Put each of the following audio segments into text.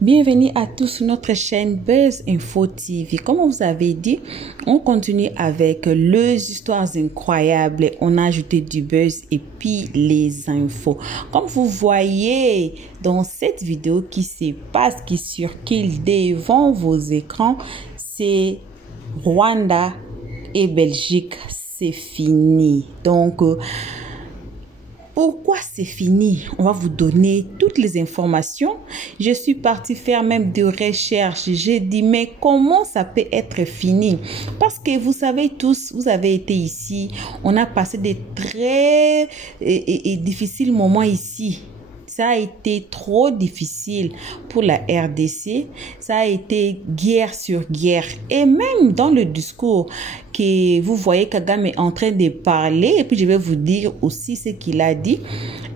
Bienvenue à tous sur notre chaîne Buzz Info TV. Comme on vous avait dit, on continue avec les histoires incroyables. On a ajouté du buzz et puis les infos. Comme vous voyez dans cette vidéo qui se passe, qui circule devant vos écrans, c'est Rwanda et Belgique. C'est fini. Donc, pourquoi c'est fini? On va vous donner toutes les informations. Je suis partie faire même des recherches. J'ai dit, mais comment ça peut être fini? Parce que vous savez tous, vous avez été ici. On a passé des très difficiles moments ici. Ça a été trop difficile pour la RDC. Ça a été guerre sur guerre. Et même dans le discours que vous voyez, Kagame est en train de parler. Et puis je vais vous dire aussi ce qu'il a dit.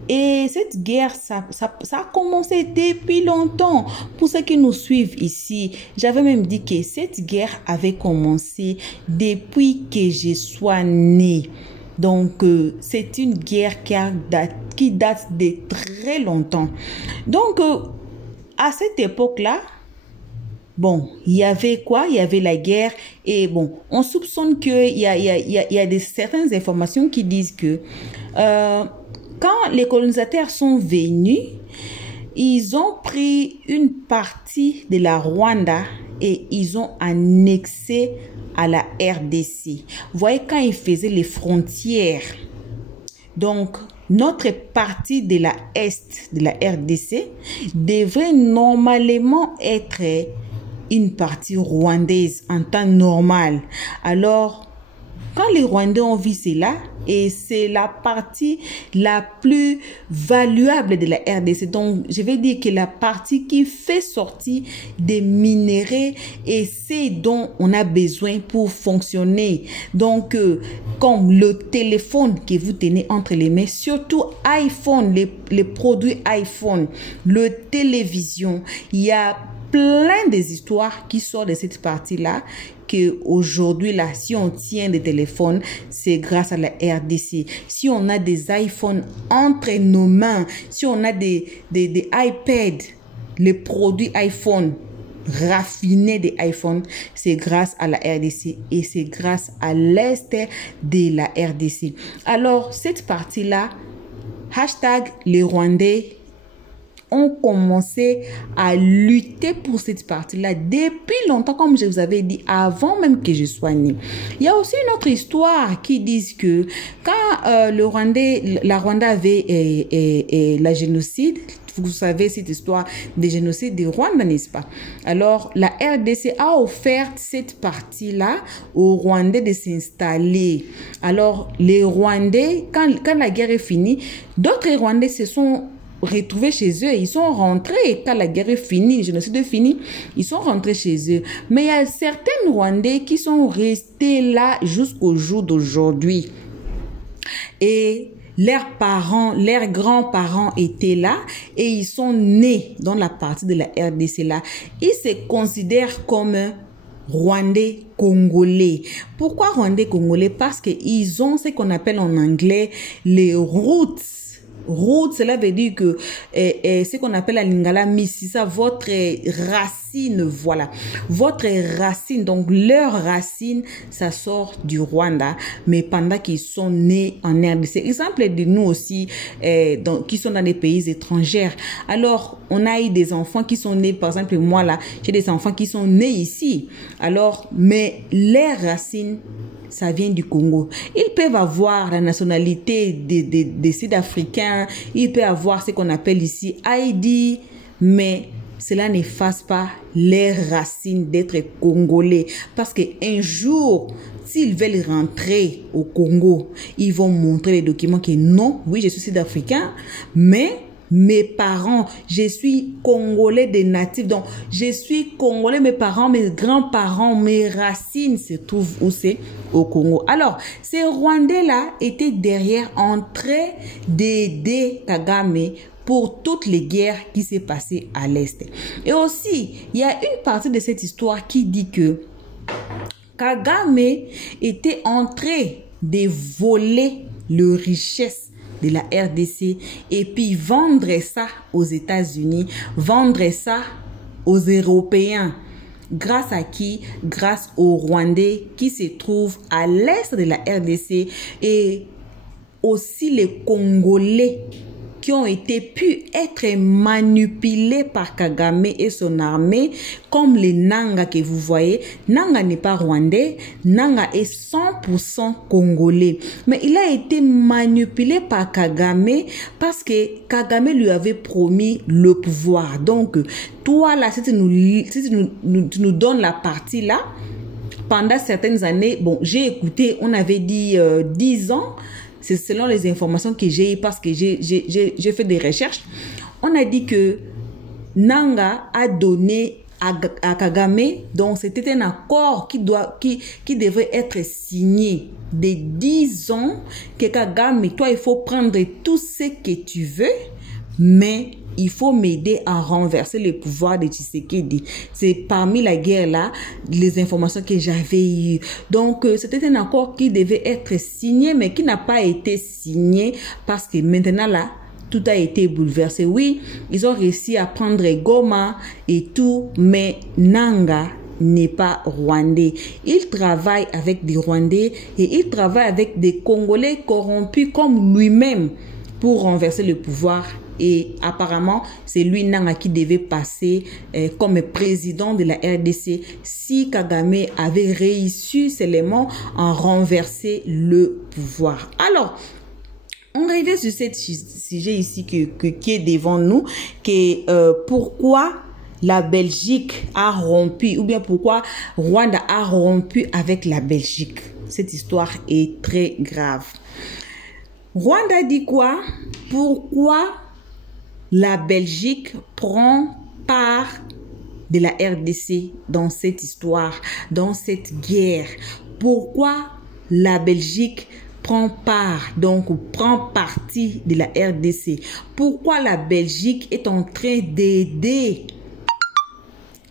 Et cette guerre, ça a commencé depuis longtemps. Pour ceux qui nous suivent ici, j'avais même dit que cette guerre avait commencé depuis que je sois née. Donc, c'est une guerre qui date de très longtemps. Donc, à cette époque-là, bon, il y avait quoi? Il y avait la guerre et bon, on soupçonne qu'il y a certaines informations qui disent que quand les colonisateurs sont venus, ils ont pris une partie de la Rwanda et ils ont annexé à la RDC. Vous voyez, quand ils faisaient les frontières, donc notre partie de la Est de la RDC devrait normalement être une partie rwandaise en temps normal. Alors, quand les Rwandais ont vu cela, et c'est la partie la plus valuable de la RDC. Donc, je vais dire que la partie qui fait sortir des minéraux et c'est dont on a besoin pour fonctionner. Donc, comme le téléphone que vous tenez entre les mains, surtout iPhone, les produits iPhone, le télévision, il y a plein des histoires qui sortent de cette partie-là, que aujourd'hui là, si on tient des téléphones, c'est grâce à la RDC. Si on a des iPhones entre nos mains, si on a des iPads, les produits iPhone, raffinés des iPhones, c'est grâce à la RDC et c'est grâce à l'Est de la RDC. Alors, cette partie-là, hashtag les Rwandais, ont commencé à lutter pour cette partie-là depuis longtemps, comme je vous avais dit, avant même que je sois née. Il y a aussi une autre histoire qui dit que quand la Rwanda avait la génocide, vous savez cette histoire des génocides du Rwanda, n'est-ce pas? Alors, la RDC a offert cette partie-là aux Rwandais de s'installer. Alors, les Rwandais, quand la guerre est finie, d'autres Rwandais se sont retrouvés chez eux, ils sont rentrés quand la guerre est finie, le génocide est fini, ils sont rentrés chez eux. Mais il y a certains Rwandais qui sont restés là jusqu'au jour d'aujourd'hui. Et leurs parents, leurs grands-parents étaient là et ils sont nés dans la partie de la RDC là. Ils se considèrent comme Rwandais congolais. Pourquoi Rwandais congolais? Parce qu'ils ont ce qu'on appelle en anglais les roots. Root, cela veut dire que ce qu'on appelle à Lingala Mississa, votre racine, voilà. Votre racine, donc leur racine, ça sort du Rwanda, mais pendant qu'ils sont nés en RDC. Exemple de nous aussi, qui sont dans des pays étrangers. Alors, on a eu des enfants qui sont nés, par exemple, moi là, j'ai des enfants qui sont nés ici. Alors, mais leurs racines, ça vient du Congo. Ils peuvent avoir la nationalité des Sud-Africains, ils peuvent avoir ce qu'on appelle ici ID, mais cela n'efface pas les racines d'être congolais. Parce qu'un jour, s'ils veulent rentrer au Congo, ils vont montrer les documents que non, oui, je suis Sud-Africain, mais mes parents, je suis congolais des natifs, donc je suis congolais, mes parents, mes grands-parents, mes racines se trouvent où? C'est au Congo. Alors, ces Rwandais-là étaient derrière en train d'aider Kagame pour toutes les guerres qui s'est passées à l'Est. Et aussi, il y a une partie de cette histoire qui dit que Kagame était en train de voler le richesse de la RDC et puis vendre ça aux États-Unis, vendre ça aux Européens. Grâce à qui? Grâce aux Rwandais qui se trouvent à l'est de la RDC et aussi les Congolais qui ont pu être manipulés par Kagame et son armée, comme les Nanga que vous voyez. Nanga n'est pas rwandais, Nanga est 100% congolais. Mais il a été manipulé par Kagame parce que Kagame lui avait promis le pouvoir. Donc, toi là, si tu nous donnes la partie là, pendant certaines années, bon, j'ai écouté, on avait dit 10 ans, c'est selon les informations que j'ai eues parce que j'ai fait des recherches. On a dit que Nanga a donné à Kagame, donc c'était un accord qui devrait être signé de 10 ans, que Kagame, toi il faut prendre tout ce que tu veux, mais il faut m'aider à renverser le pouvoir de Tshisekedi. C'est parmi la guerre là, les informations que j'avais eues. Donc, c'était un accord qui devait être signé, mais qui n'a pas été signé parce que maintenant là, tout a été bouleversé. Oui, ils ont réussi à prendre Goma et tout, mais Nanga n'est pas rwandais. Il travaille avec des Rwandais et il travaille avec des Congolais corrompus comme lui-même pour renverser le pouvoir. Et apparemment, c'est lui, Nanga, qui devait passer comme président de la RDC si Kagame avait réussi seulement à renverser le pouvoir. Alors, on revient sur ce sujet ici qui est devant nous, pourquoi la Belgique a rompu, ou bien pourquoi Rwanda a rompu avec la Belgique. Cette histoire est très grave. Rwanda dit quoi? Pourquoi la Belgique prend part de la RDC dans cette histoire, dans cette guerre? Pourquoi la Belgique prend part, donc prend partie de la RDC? Pourquoi la Belgique est en train d'aider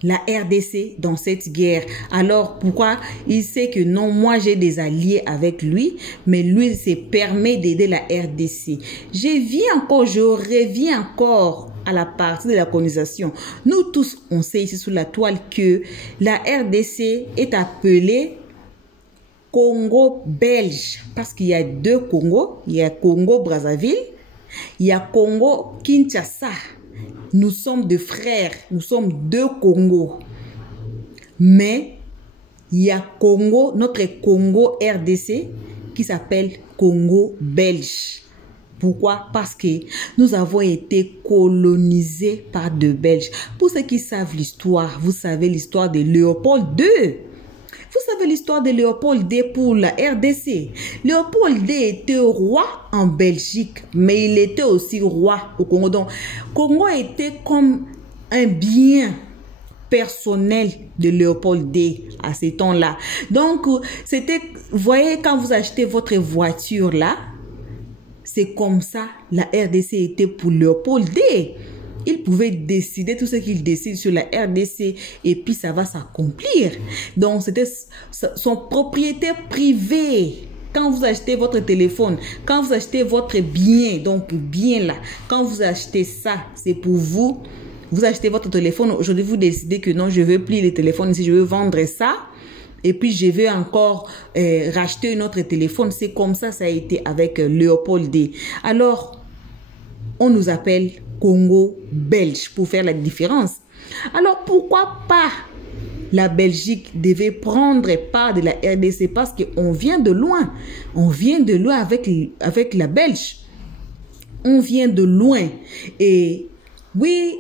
la RDC dans cette guerre? Alors pourquoi il sait que non, moi j'ai des alliés avec lui, mais lui se permet d'aider la RDC? Je reviens encore à la partie de la colonisation. Nous tous, on sait ici sous la toile que la RDC est appelée Congo belge parce qu'il y a deux Congos. Il y a Congo Brazzaville, il y a Congo Kinshasa. Nous sommes deux frères, nous sommes deux Congos. Mais il y a Congo, notre Congo RDC, qui s'appelle Congo belge. Pourquoi? Parce que nous avons été colonisés par deux Belges. Pour ceux qui savent l'histoire, vous savez l'histoire de Léopold II. Vous savez l'histoire de Léopold II pour la RDC. Léopold II était roi en Belgique, mais il était aussi roi au Congo. Donc, Congo était comme un bien personnel de Léopold II à ce temps-là. Donc, c'était, vous voyez, quand vous achetez votre voiture là, c'est comme ça, la RDC était pour Léopold II. Il pouvait décider tout ce qu'il décide sur la RDC et puis ça va s'accomplir. Donc, c'était son propriété privée. Quand vous achetez votre téléphone, quand vous achetez votre bien, donc bien là, quand vous achetez ça, c'est pour vous. Vous achetez votre téléphone, aujourd'hui vous décidez que non, je veux plus le téléphone, si je veux vendre ça, et puis je vais encore racheter un autre téléphone. C'est comme ça, ça a été avec Léopold II. Alors, on nous appelle Congo belge pour faire la différence. Alors, pourquoi pas la Belgique devait prendre part de la RDC? Parce qu'on vient de loin. On vient de loin avec la Belge. On vient de loin. Et oui,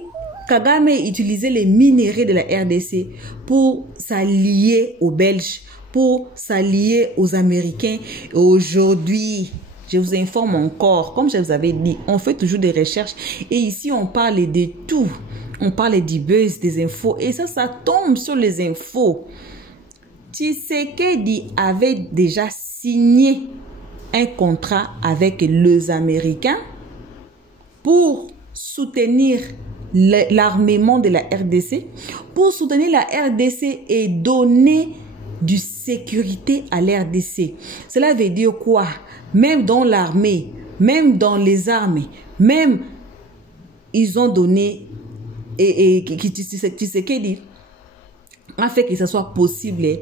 Kagame utilisait les minéraux de la RDC pour s'allier aux Belges, pour s'allier aux Américains. Et aujourd'hui, je vous informe encore, comme je vous avais dit, on fait toujours des recherches et ici on parle de tout. On parle du buzz, des infos et ça tombe sur les infos. Tshisekedi avait déjà signé un contrat avec les Américains pour soutenir l'armement de la RDC, pour soutenir la RDC et donner du sécurité à l'RDC. Cela veut dire quoi? Même dans l'armée, même dans les armées, même ils ont donné et Tshisekedi a fait que ce soit possible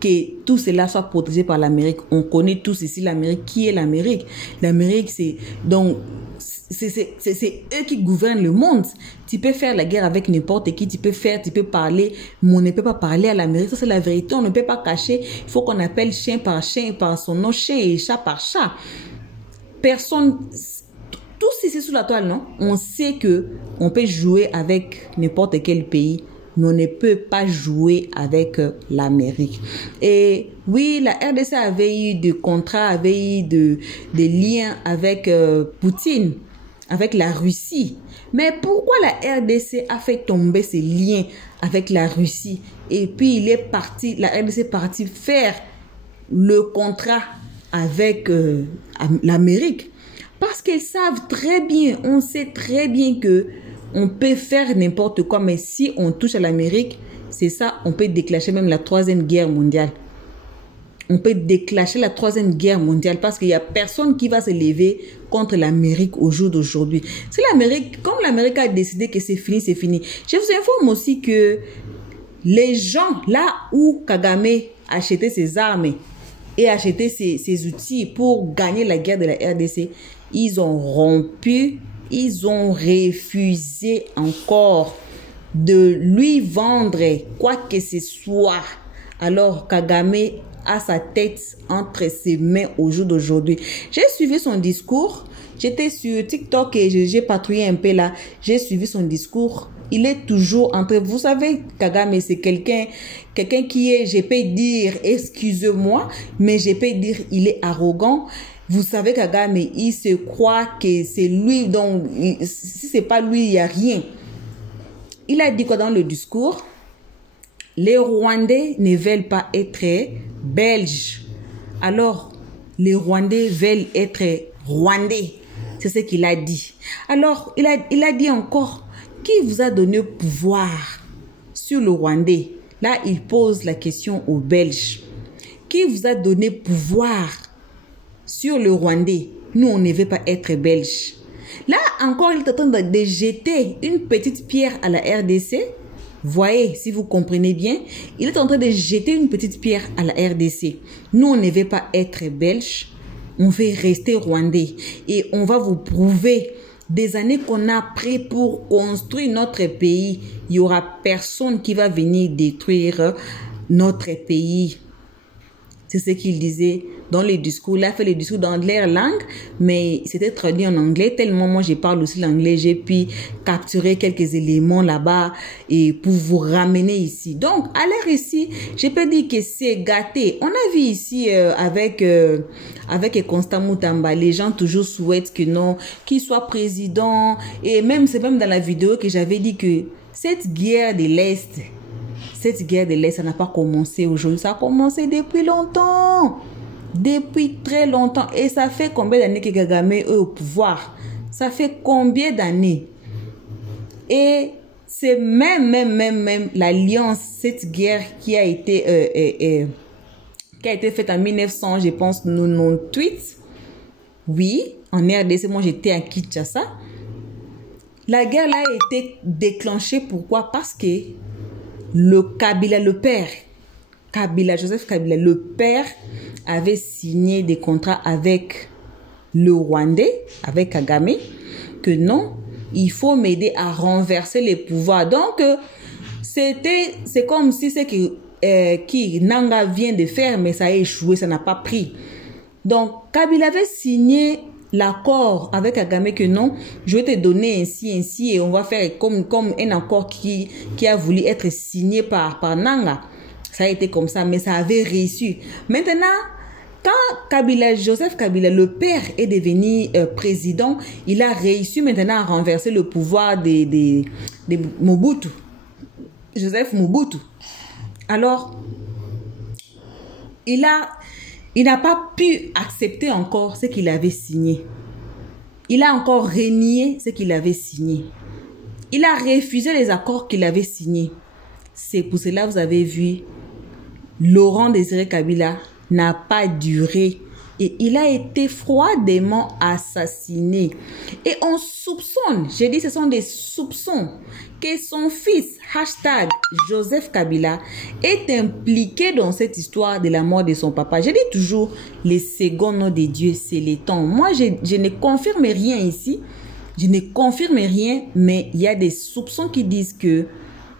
que tout cela soit protégé par l'Amérique. On connaît tous ici l'Amérique. Qui est l'Amérique? L'Amérique, c'est eux qui gouvernent le monde. Tu peux faire la guerre avec n'importe qui, tu peux parler, mais on ne peut pas parler à l'Amérique. Ça, c'est la vérité. On ne peut pas cacher. Il faut qu'on appelle chien par son nom, chien et chat par chat. Personne, tous ici sous la toile, non? On sait que on peut jouer avec n'importe quel pays, mais on ne peut pas jouer avec l'Amérique. Et oui, la RDC avait eu des contrats, avait eu des liens avec Poutine, avec la Russie. Mais pourquoi la RDC a fait tomber ces liens avec la Russie? Et puis la RDC est partie faire le contrat avec l'Amérique. Parce qu'ils savent très bien, on sait très bien que on peut faire n'importe quoi, mais si on touche à l'Amérique, c'est ça, on peut déclencher même la 3e guerre mondiale. On peut déclencher la 3e guerre mondiale parce qu'il n'y a personne qui va se lever contre l'Amérique au jour d'aujourd'hui. C'est l'Amérique, comme l'Amérique a décidé que c'est fini, c'est fini. Je vous informe aussi que les gens, là où Kagame achetait ses armes et achetait ses outils pour gagner la guerre de la RDC, ils ont rompu. Ils ont refusé encore de lui vendre quoi que ce soit. Alors Kagame a sa tête entre ses mains au jour d'aujourd'hui. J'ai suivi son discours. J'étais sur TikTok et j'ai patrouillé un peu là. J'ai suivi son discours. Il est toujours entre... Vous savez, Kagame, c'est quelqu'un qui est, je peux dire, excusez-moi, mais je peux dire, il est arrogant. Vous savez, Kagame, il se croit que c'est lui, donc si c'est pas lui, il n'y a rien. Il a dit quoi dans le discours? Les Rwandais ne veulent pas être belges. Alors, les Rwandais veulent être Rwandais. C'est ce qu'il a dit. Alors, il a dit encore, qui vous a donné pouvoir sur le Rwandais? Là, il pose la question aux Belges. Qui vous a donné pouvoir sur le Rwandais? Nous, on ne veut pas être belges. Là, encore, il est en train de jeter une petite pierre à la RDC. Voyez, si vous comprenez bien, il est en train de jeter une petite pierre à la RDC. Nous, on ne veut pas être belges. On veut rester rwandais. Et on va vous prouver des années qu'on a pris pour construire notre pays. Il n'y aura personne qui va venir détruire notre pays. C'est ce qu'il disait dans les discours. Il a fait les discours dans leur langue, mais c'était traduit en anglais. Tellement moi, je parle aussi l'anglais, j'ai pu capturer quelques éléments là-bas et pour vous ramener ici. Donc, à l'air ici, je peux dire que c'est gâté. On a vu ici avec Constant Mutamba, les gens toujours souhaitent que non, qu'il soit président. Et même, c'est même dans la vidéo que j'avais dit que cette guerre de l'Est, ça n'a pas commencé aujourd'hui. Ça a commencé depuis longtemps. Depuis très longtemps. Et ça fait combien d'années que Kagame est au pouvoir? Ça fait combien d'années? Et c'est même l'alliance, cette guerre qui a été faite en 1900, je pense, 98. Oui, en RDC, moi j'étais à Kinshasa. La guerre là a été déclenchée. Pourquoi? Parce que le Kabila, le père, Joseph Kabila, le père, avait signé des contrats avec le Rwandais, avec Kagame, que non, il faut m'aider à renverser les pouvoirs. Donc, c'est comme si c'est qui Nanga vient de faire, mais ça a échoué, ça n'a pas pris. Donc, Kabila avait signé l'accord avec Kagame que non, je vais te donner ainsi, et on va faire comme un accord qui a voulu être signé par Nanga. Ça a été comme ça, mais ça avait réussi. Maintenant, quand Joseph Kabila, le père, est devenu président, il a réussi maintenant à renverser le pouvoir de Mobutu. Joseph Mobutu. Alors, il n'a pas pu accepter encore ce qu'il avait signé. Il a encore renié ce qu'il avait signé. Il a refusé les accords qu'il avait signés. C'est pour cela que vous avez vu, Laurent Désiré Kabila n'a pas duré et il a été froidement assassiné. Et on soupçonne, j'ai dit ce sont des soupçons, que son fils, hashtag Joseph Kabila, est impliqué dans cette histoire de la mort de son papa. Je dis toujours, les seconds noms de Dieu, c'est les temps. Moi, je ne confirme rien ici. Je ne confirme rien, mais il y a des soupçons qui disent que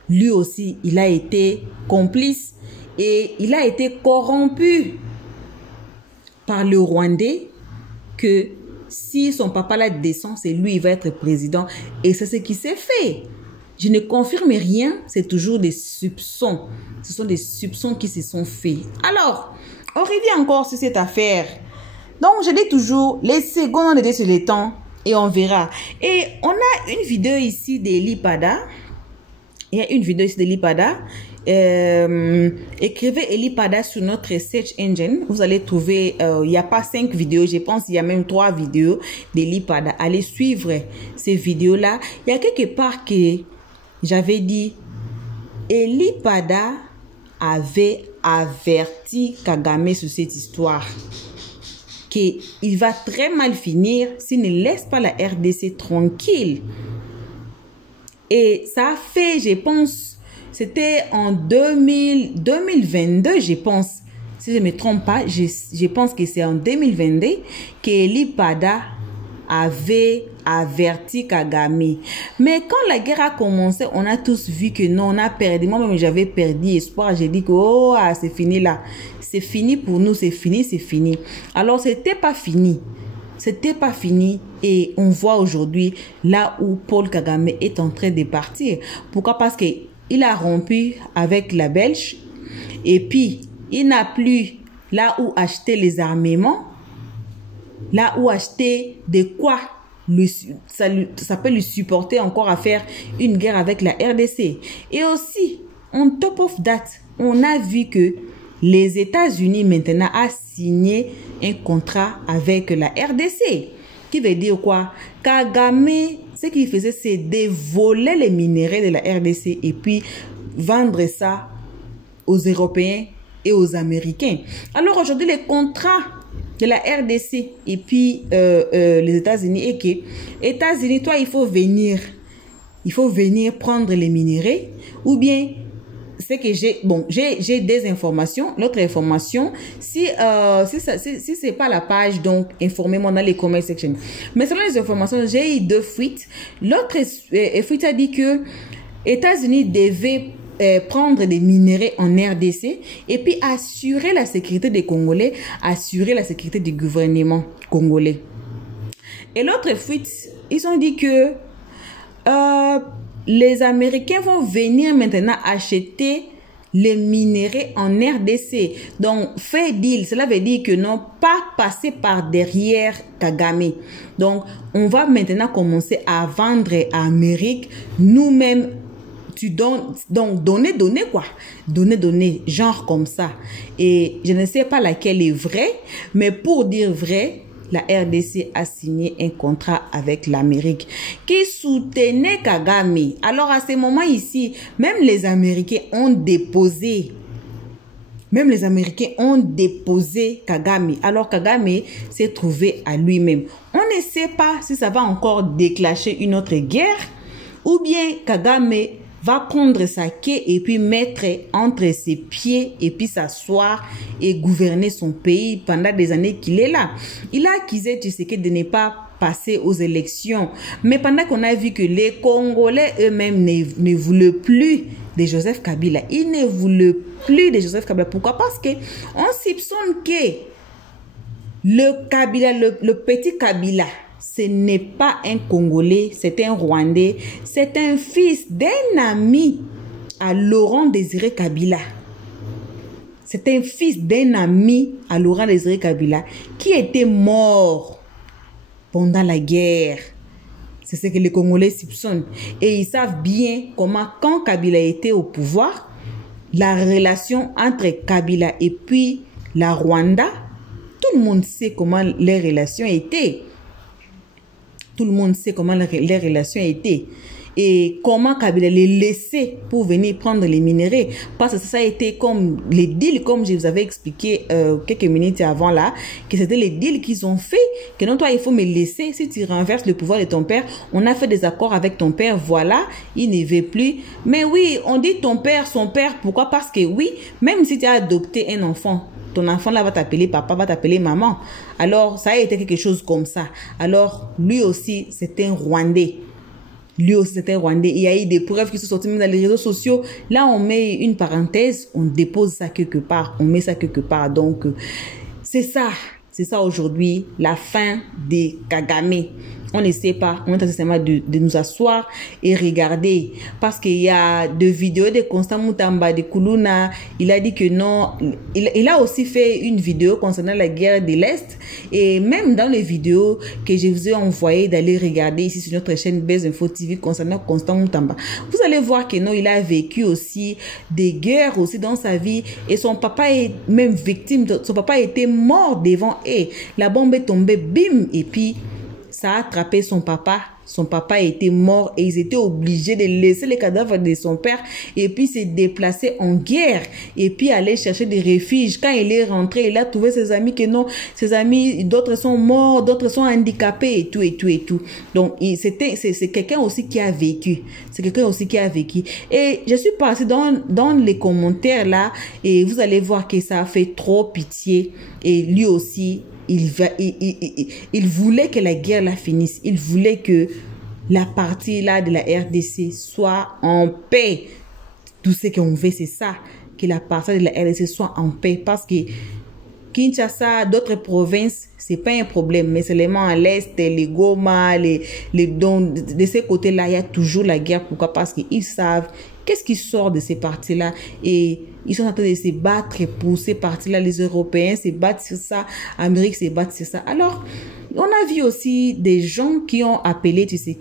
lui aussi, il a été complice et il a été corrompu par le Rwandais, que si son papa là descend, c'est lui, il va être président. Et c'est ce qui s'est fait. Je ne confirme rien, c'est toujours des soupçons. Ce sont des soupçons qui se sont faits. Alors, on revient encore sur cette affaire. Donc, je dis toujours, les secondes, on est sur les temps et on verra. Et on a une vidéo ici d'Eli Pada. Il y a une vidéo ici d'Eli Pada. Écrivez Eli Pada sur notre search engine. Vous allez trouver, il n'y a pas 5 vidéos, je pense il y a même 3 vidéos d'Eli Pada. Allez suivre ces vidéos-là. Il y a quelque part que j'avais dit, Eli Pada avait averti Kagame sur cette histoire, qu'il va très mal finir s'il ne laisse pas la RDC tranquille. Et ça a fait, je pense, c'était en 2022, je pense, si je ne me trompe pas, je pense que c'est en 2022 qu'Eli Pada avait averti Kagame. Mais quand la guerre a commencé, on a tous vu que non, on a perdu. Moi-même, j'avais perdu espoir. J'ai dit que oh, c'est fini là. C'est fini pour nous, c'est fini, c'est fini. Alors, c'était pas fini. C'était pas fini. Et on voit aujourd'hui là où Paul Kagame est en train de partir. Pourquoi? Parce qu'il a rompu avec la Belge. Et puis, il n'a plus là où acheter les armements. Là où acheter de quoi ça peut lui supporter encore à faire une guerre avec la RDC. Et aussi, on top of that, on a vu que les États-Unis maintenant a signé un contrat avec la RDC. Qui veut dire quoi? Kagame, ce qu'il faisait, c'est de voler les minéraux de la RDC et puis vendre ça aux Européens et aux Américains. Alors aujourd'hui, les contrats de la RDC et puis les États-Unis et que États-Unis, toi, il faut venir prendre les minéraux ou bien c'est que j'ai des informations. L'autre information, si c'est pas la page, donc informez-moi dans les comment section. Mais selon les informations, j'ai eu 2 fuites. L'autre fuite a dit que États-Unis devaient prendre des minéraux en RDC et puis assurer la sécurité des Congolais, assurer la sécurité du gouvernement congolais. Et l'autre fuite, ils ont dit que les Américains vont venir maintenant acheter les minéraux en RDC. Donc, fait deal, cela veut dire que non, pas passer par derrière Kagame. Donc, on va maintenant commencer à vendre à Amérique nous-mêmes. Tu donnes, donc donner quoi, donner, genre comme ça. Et je ne sais pas laquelle est vraie, mais pour dire vrai, la RDC a signé un contrat avec l'Amérique qui soutenait Kagame. Alors à ce moment ici, même les Américains ont déposé Kagame. Alors Kagame s'est trouvé à lui-même. On ne sait pas si ça va encore déclencher une autre guerre ou bien Kagame va prendre sa quai et puis mettre entre ses pieds et puis s'asseoir et gouverner son pays pendant des années qu'il est là. Il a accusé Tshisekedi de ne pas passer aux élections. Mais pendant qu'on a vu que les Congolais eux-mêmes ne voulaient plus de Joseph Kabila, ils ne voulaient plus de Joseph Kabila. Pourquoi? Parce que on soupçonne que le Kabila, le petit Kabila, ce n'est pas un Congolais, c'est un Rwandais, c'est un fils d'un ami à Laurent Désiré Kabila. C'est un fils d'un ami à Laurent Désiré Kabila qui était mort pendant la guerre. C'est ce que les Congolais soupçonnent. Et ils savent bien comment, quand Kabila était au pouvoir, la relation entre Kabila et puis la Rwanda, tout le monde sait comment les relations étaient. Tout le monde sait comment les relations étaient. et comment Kabila les laissait pour venir prendre les minéraux. Parce que ça a été comme les deals, comme je vous avais expliqué quelques minutes avant là, que c'était les deals qu'ils ont fait, que non, toi, il faut me laisser, si tu renverses le pouvoir de ton père, on a fait des accords avec ton père, voilà, il ne veut plus. Mais oui, on dit ton père, son père, pourquoi? Parce que oui, même si tu as adopté un enfant, ton enfant là va t'appeler papa, va t'appeler maman. Alors, ça a été quelque chose comme ça. Alors, lui aussi, c'est un Rwandais. Lui aussi, c'est un Rwandais. Il y a eu des preuves qui sont sorties même dans les réseaux sociaux. Là, on met une parenthèse, on dépose ça quelque part, on met ça quelque part. Donc, c'est ça aujourd'hui, la fin des Kagame. On ne sait pas, on est nécessairement de nous asseoir et regarder. Parce qu'il y a des vidéos de Constant Mutamba, de Kuluna. Il a dit que non. Il a aussi fait une vidéo concernant la guerre de l'Est. Et même dans les vidéos que je vous ai envoyées d'aller regarder ici sur notre chaîne Buzz Info TV concernant Constant Mutamba, vous allez voir que non, il a vécu aussi des guerres aussi dans sa vie. Et son papa est même victime. Son papa était mort devant eux. La bombe est tombée, bim, et puis ça a attrapé son papa. Son papa était mort et ils étaient obligés de laisser les cadavres de son père et puis se déplacer en guerre et puis aller chercher des refuges. Quand il est rentré, il a trouvé ses amis que non, ses amis, d'autres sont morts, d'autres sont handicapés et tout, et tout, et tout. Donc, c'est quelqu'un aussi qui a vécu. C'est quelqu'un aussi qui a vécu. Et je suis passée dans les commentaires là et vous allez voir que ça a fait trop pitié. Et lui aussi, il voulait que la guerre la finisse. Il voulait que la partie là de la RDC soit en paix. Tout ce qu'on veut, c'est ça. Que la partie de la RDC soit en paix. Parce que Kinshasa, d'autres provinces, c'est pas un problème. Mais seulement à l'Est, les Goma, de ces côtés-là, il y a toujours la guerre. Pourquoi? Parce qu'ils savent qu'est-ce qui sort de ces parties-là. Et ils sont en train de se battre pour ces parties-là. Les Européens se battent sur ça. L'Amérique se bat sur ça. Alors, on a vu aussi des gens qui ont appelé, tu sais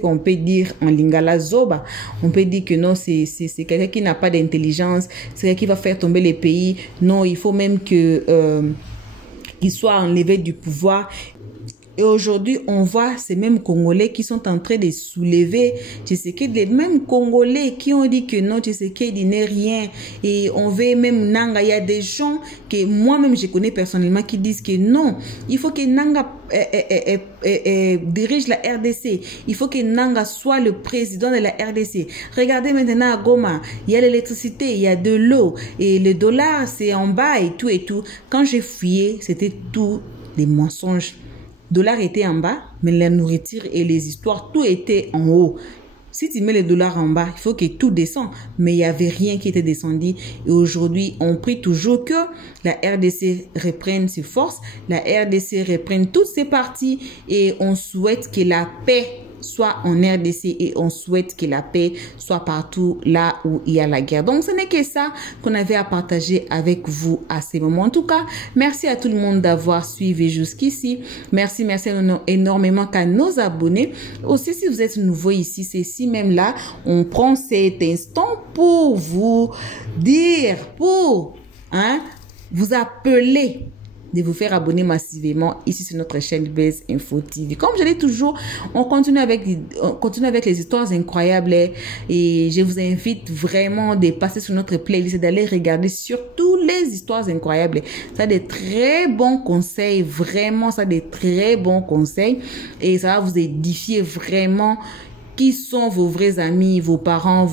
qu'on peut dire en lingala zoba. On peut dire que non, c'est quelqu'un qui n'a pas d'intelligence. C'est quelqu'un qui va faire tomber les pays. Non, il faut même que qu'il soit enlevé du pouvoir. Et aujourd'hui, on voit ces mêmes Congolais qui sont en train de soulever Tshisekedi, les mêmes Congolais qui ont dit que non, Tshisekedi n'est rien. Et on veut même Nanga. Il y a des gens que moi-même je connais personnellement qui disent que non, il faut que Nanga dirige la RDC. Il faut que Nanga soit le président de la RDC. Regardez maintenant à Goma, il y a l'électricité, il y a de l'eau et le dollar c'est en bas et tout et tout. Quand j'ai fouillé, c'était tout des mensonges. Dollar était en bas, mais la nourriture et les histoires, tout était en haut. Si tu mets le dollar en bas, il faut que tout descende. Mais il n'y avait rien qui était descendu. Et aujourd'hui, on prie toujours que la RDC reprenne ses forces, la RDC reprenne toutes ses parties et on souhaite que la paix soit en RDC et on souhaite que la paix soit partout là où il y a la guerre. Donc, ce n'est que ça qu'on avait à partager avec vous à ces moments. En tout cas, merci à tout le monde d'avoir suivi jusqu'ici. Merci énormément à nos abonnés. Aussi, si vous êtes nouveau ici, c'est ici même là, on prend cet instant pour vous dire, pour vous appeler de vous faire abonner massivement ici sur notre chaîne Buzz Info TV. Comme je l'ai toujours, on continue avec les histoires incroyables et je vous invite vraiment de passer sur notre playlist et d'aller regarder surtout les histoires incroyables. Ça a des très bons conseils, vraiment ça a des très bons conseils et ça va vous édifier vraiment. Qui sont vos vrais amis, vos parents,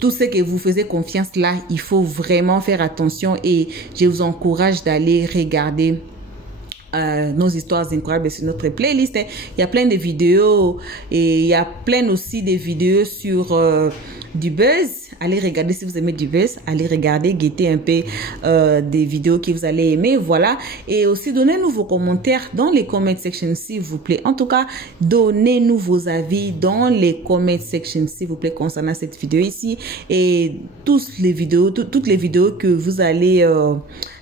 tout ce que vous faisiez confiance là, il faut vraiment faire attention et je vous encourage d'aller regarder nos histoires incroyables sur notre playlist. Il y a plein de vidéos et il y a plein aussi de vidéos sur du buzz. Allez regarder si vous aimez du buzz. Allez regarder, guetter un peu des vidéos que vous allez aimer. Voilà. Et aussi, donnez-nous vos commentaires dans les comment section, s'il vous plaît. En tout cas, donnez-nous vos avis dans les comment section, s'il vous plaît, concernant cette vidéo ici. Et toutes les vidéos que vous allez...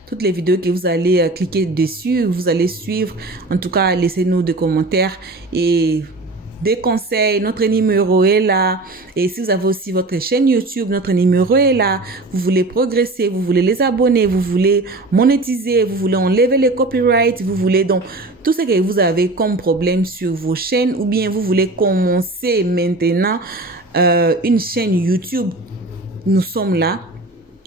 toutes les vidéos que vous allez cliquer dessus, vous allez suivre. En tout cas, laissez-nous des commentaires et des conseils. Notre numéro est là. Et si vous avez aussi votre chaîne YouTube, notre numéro est là. Vous voulez progresser, vous voulez les abonner, vous voulez monétiser, vous voulez enlever les copyrights, vous voulez donc tout ce que vous avez comme problème sur vos chaînes, ou bien vous voulez commencer maintenant une chaîne YouTube, nous sommes là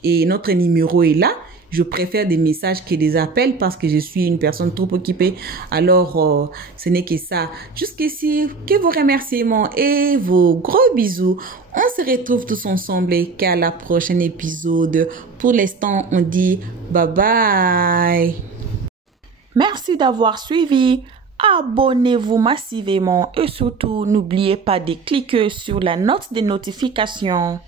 et notre numéro est là. Je préfère des messages que des appels parce que je suis une personne trop occupée. Alors, ce n'est que ça. Jusqu'ici, que vos remerciements et vos gros bisous. On se retrouve tous ensemble et qu'à la prochaine épisode. Pour l'instant, on dit bye bye. Merci d'avoir suivi. Abonnez-vous massivement et surtout, n'oubliez pas de cliquer sur la note de notification.